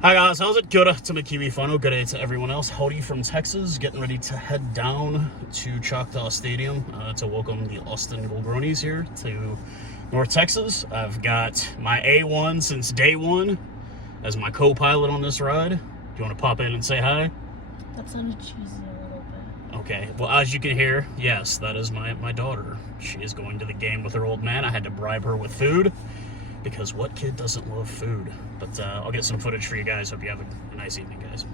Hi guys, how's it? Good to my kiwi whanau, good day to everyone else. Howdy from Texas, getting ready to head down to Choctaw Stadium to welcome the Austin Gilgronis here to North Texas. I've got my A1 since day one as my co-pilot on this ride. Do you want to pop in and say hi? That sounded cheesy a little bit. Okay, well as you can hear, yes, that is my daughter. She is going to the game with her old man. I had to bribe her with food, because what kid doesn't love food? But I'll get some footage for you guys. Hope you have a nice evening, guys.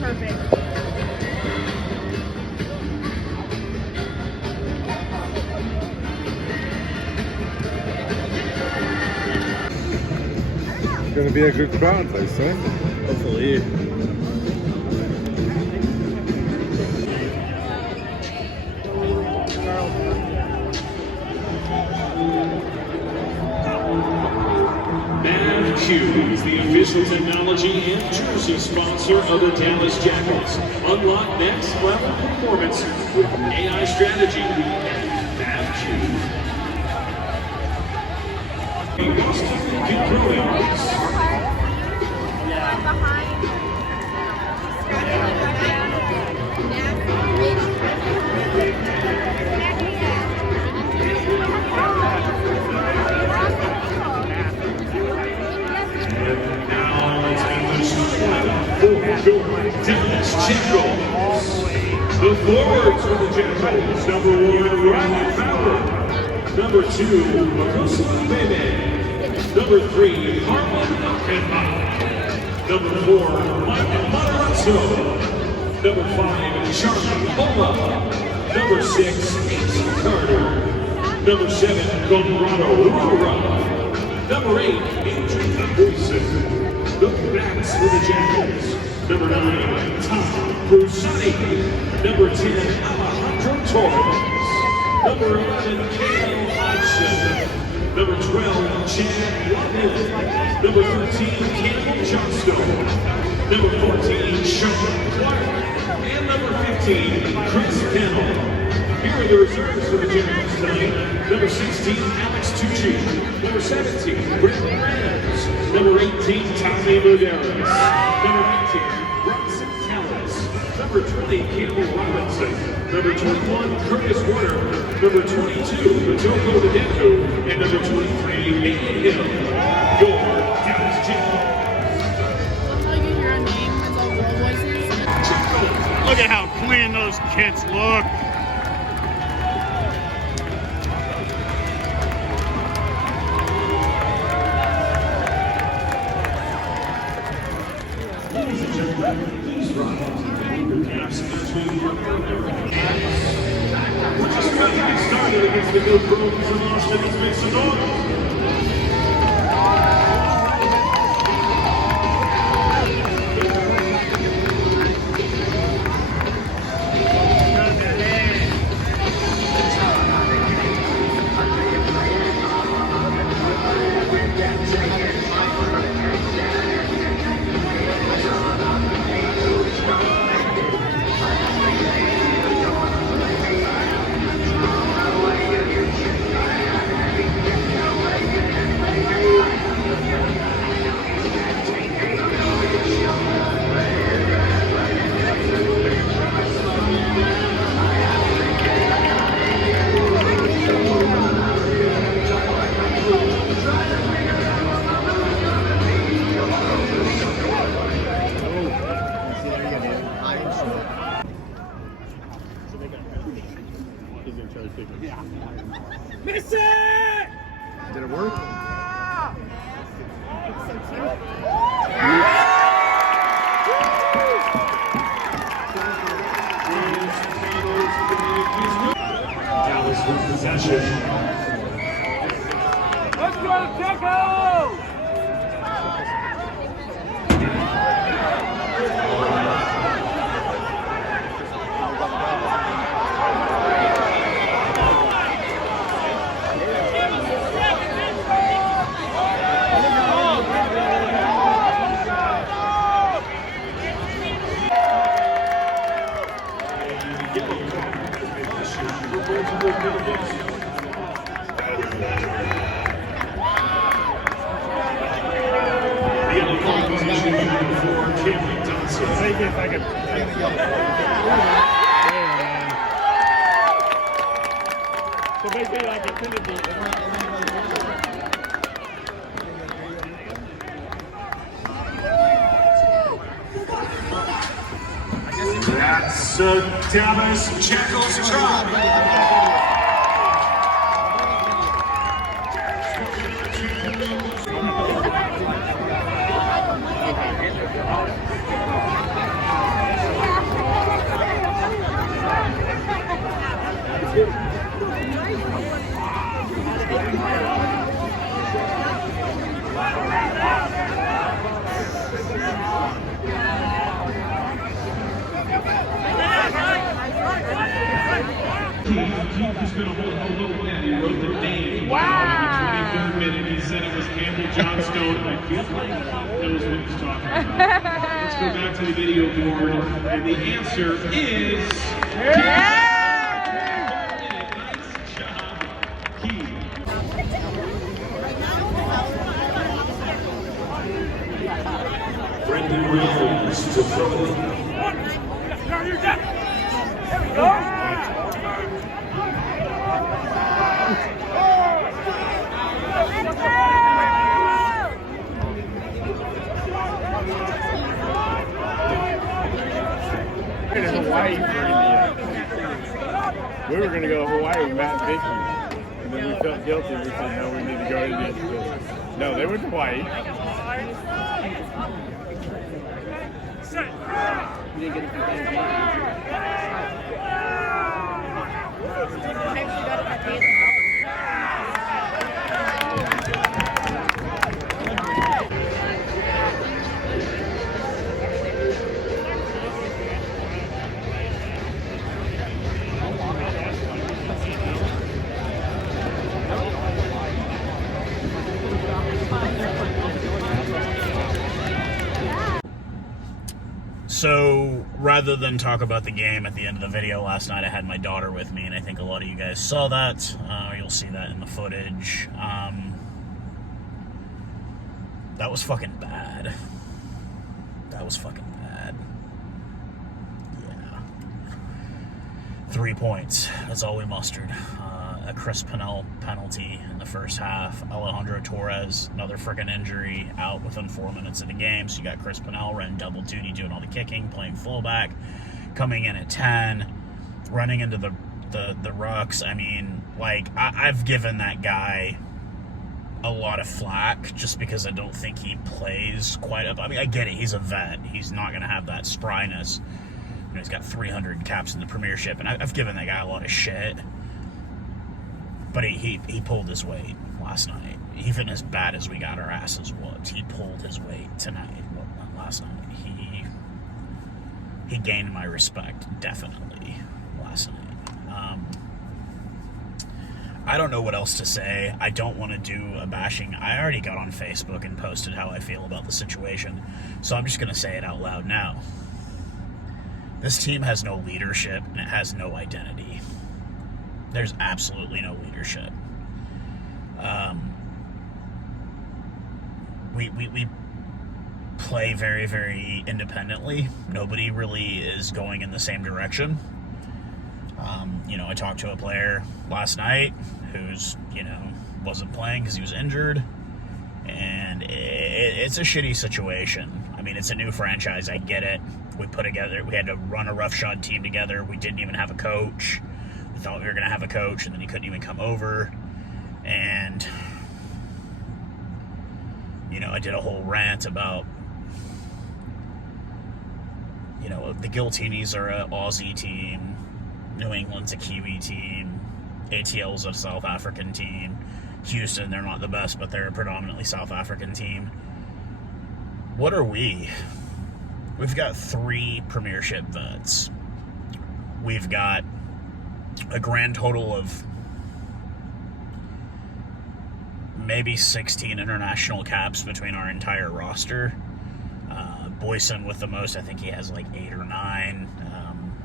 Perfect. It's gonna be a good crowd, I say. Hopefully. Is the official technology and jersey sponsor of the Dallas Jackals. Unlock next level performance with AI strategy and Austin Gilgronis. Dallas Jackals. The forwards for the Jackals. Number 1, Ryan Fowler. Number 2, Makosa Bebe. Number 3, Harmon Kenma. Number 4, Mike Matarazzo. Number 5, Charlie Bola. Number 6, Ace Carter. Number 7, Conrado Rora. Number 8, Andrew Wilson. The backs for the Jackals. Number 9, Tom Brusani. Number 10, Alejandro Torres. Number 11, Kale Hodgson. Number 12, Chad Lovell. Number 13, Campbell Johnstone. Number 14, Shawn Clark. And number 15, Chris Pennell. Here are the reserves for the Jackals tonight. Number 16, Alex Tucci. Number 17, Brendan Rams. Number 18, Tommy Loderis. Number 19, Bronson Tallis. Number 20, Campbell Robinson. Number 21, Curtis Warner. Number 22, Matoko Dedeku. And number 23, Nathan Hill. Your Dallas Jackals. That's how you hear a name with all girl voices. Look at how clean those kids look. Please rise. Your caps between your We're just ready to get started against the good Gilgronis of Austin. Let's make some noise. Miss it! Did it work? Dallas with possession. Let's go, Jackals! Cameron Johnson. So basically, like it could be. That's Dallas Jackals try. He's going to hold a little bit. He wrote the name. Wow. In the 23rd minute, he said it was Campbell Johnstone. I feel like he knows what he's talking about. Let's go back to the video board. And the answer is... Nice job, Keith. Brendan Williams to throw. There we go. Hawaii for India. We were going to go to Hawaii with Matt and Vicky, and then we felt guilty. We said, no, we need to go to India. No, they went to Hawaii. You didn't get So, rather than talk about the game at the end of the video, last night I had my daughter with me, and I think a lot of you guys saw that. You'll see that in the footage. That was fucking bad. That was fucking bad. Yeah. 3 points. That's all we mustered. A Chris Pennell penalty in the first half. Alejandro Torres, another freaking injury, out within 4 minutes of the game. So you got Chris Pennell running double duty, doing all the kicking, playing fullback, coming in at 10, running into the rucks. I mean, like, I've given that guy a lot of flack just because I don't think he plays quite up. I mean, I get it. He's a vet. He's not going to have that spryness. You know, he's got 300 caps in the Premiership, and I've given that guy a lot of shit. But he pulled his weight last night. Even as bad as we got our asses whooped, he pulled his weight tonight. Well, not last night. He gained my respect, definitely, last night. I don't know what else to say. I don't want to do a bashing. I already got on Facebook and posted how I feel about the situation, so I'm just going to say it out loud now. This team has no leadership, and it has no identity. There's absolutely no leadership. We play very, very independently. Nobody really is going in the same direction. You know, I talked to a player last night who's, you know, wasn't playing because he was injured. And it's a shitty situation. I mean, it's a new franchise. I get it. We had to run a roughshod team together. We didn't even have a coach. We thought we were going to have a coach, and then he couldn't even come over. And, you know, I did a whole rant about, you know, the Giltinis are an Aussie team, New England's a Kiwi team, ATL's a South African team, Houston, they're not the best, but they're a predominantly South African team. What are we? We've got 3 Premiership vets. We've got a grand total of maybe 16 international caps between our entire roster. Boyson with the most, I think he has like 8 or 9.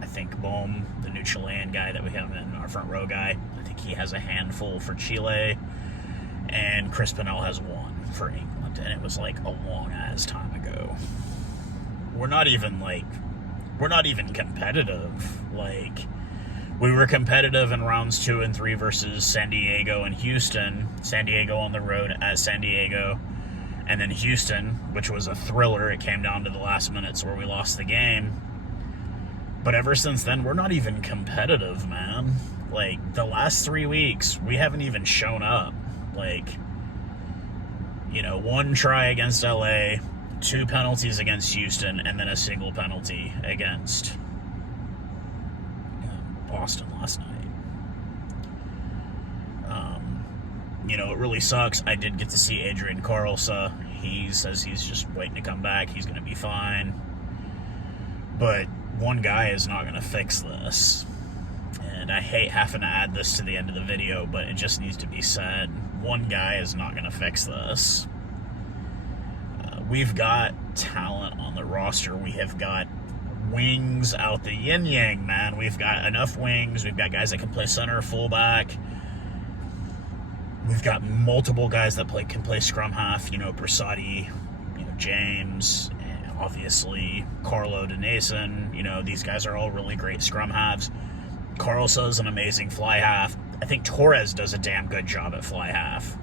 I think Bohm, the new Chilean guy that we have in our front row guy, I think he has a handful for Chile. And Chris Pennell has 1 for England, and it was like a long ass time ago. we're not even competitive. Like, we were competitive in rounds 2 and 3 versus San Diego and Houston. San Diego on the road at San Diego. And then Houston, which was a thriller. It came down to the last minutes where we lost the game. But ever since then, we're not even competitive, man. Like, the last 3 weeks, we haven't even shown up. Like, 1 try against LA, 2 penalties against Houston, and then a single penalty against Boston last night. It really sucks. I did get to see Adrian Carlsa. He says he's just waiting to come back. He's going to be fine. But one guy is not going to fix this. And I hate having to add this to the end of the video, but it just needs to be said. One guy is not going to fix this. We've got talent on the roster. We have got wings out the yin-yang, man. We've got enough wings. We've got guys that can play center, fullback. We've got multiple guys that can play scrum half. Prasadi, James, and obviously Carlo Denason. These guys are all really great scrum halves. Carlso's an amazing fly half. I think Torres does a damn good job at fly half.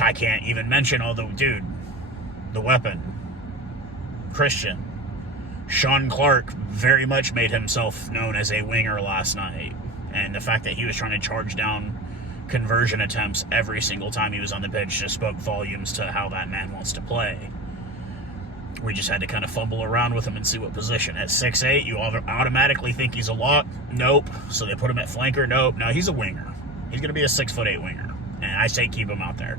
I can't even mention the weapon, Christian. Shawn Clark very much made himself known as a winger last night. And the fact that he was trying to charge down conversion attempts every single time he was on the pitch just spoke volumes to how that man wants to play. We just had to kind of fumble around with him and see what position. At 6'8", you automatically think he's a lock. Nope. So they put him at flanker. Nope. No, he's a winger. He's going to be a 6'8" winger. And I say keep him out there.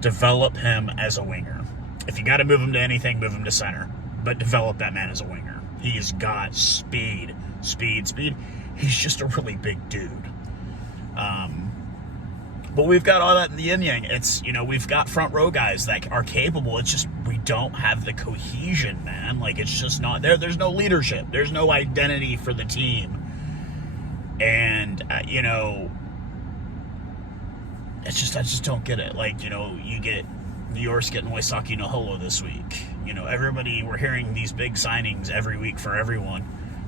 Develop him as a winger. If you got to move him to anything, move him to center. But develop that man as a winger. He's got speed. He's just a really big dude. But we've got all that in the yin-yang. It's, we've got front row guys that are capable. It's just we don't have the cohesion, man. Like, it's just not there. There's no leadership. There's no identity for the team. And, it's just, I just don't get it. Like, you get New York's getting Waisaki Naholo this week. Everybody, we're hearing these big signings every week for everyone.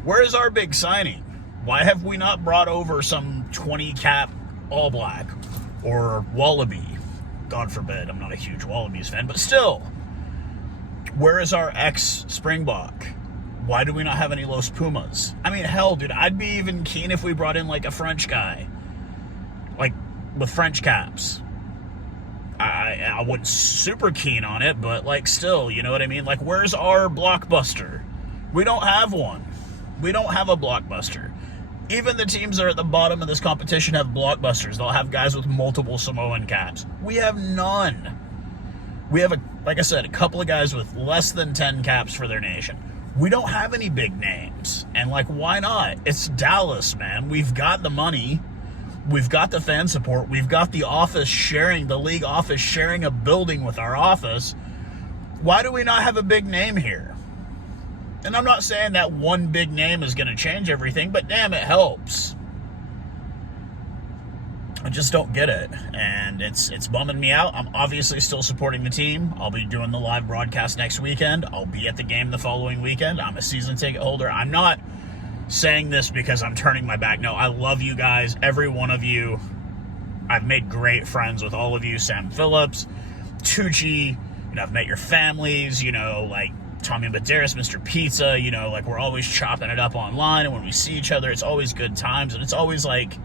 Where is our big signing? Why have we not brought over some 20-cap All Black or Wallaby? God forbid, I'm not a huge Wallabies fan, but still. Where is our ex-Springbok? Why do we not have any Los Pumas? I mean, hell, dude, I'd be even keen if we brought in, like, a French guy. Like, with French caps. I wasn't super keen on it, but, like, still, you know what I mean? Like, where's our blockbuster? We don't have one. We don't have a blockbuster. Even the teams that are at the bottom of this competition have blockbusters. They'll have guys with multiple Samoan caps. We have none. We have, like I said, a couple of guys with less than 10 caps for their nation. We don't have any big names. And, like, why not? It's Dallas, man. We've got the money. We've got the fan support. We've got the league office sharing a building with our office. Why do we not have a big name here? And I'm not saying that one big name is going to change everything, but damn, it helps. I just don't get it, and it's bumming me out. I'm obviously still supporting the team. I'll be doing the live broadcast next weekend. I'll be at the game the following weekend. I'm a season ticket holder. I'm not saying this because I'm turning my back. No, I love you guys, every one of you. I've made great friends with all of you. Sam Phillips, Tucci, I've met your families, like Tommy Medeiros, Mr. Pizza, like we're always chopping it up online, and when we see each other, it's always good times, and it's always like,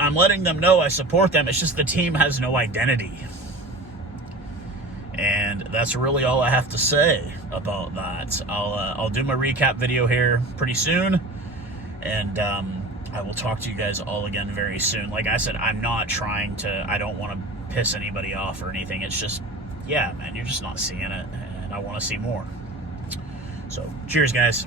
I'm letting them know I support them. It's just the team has no identity. And that's really all I have to say about that. I'll do my recap video here pretty soon, and I will talk to you guys all again very soon. Like I said, I don't want to piss anybody off or anything. It's just, yeah, man, you're just not seeing it, and I want to see more. So, cheers, guys.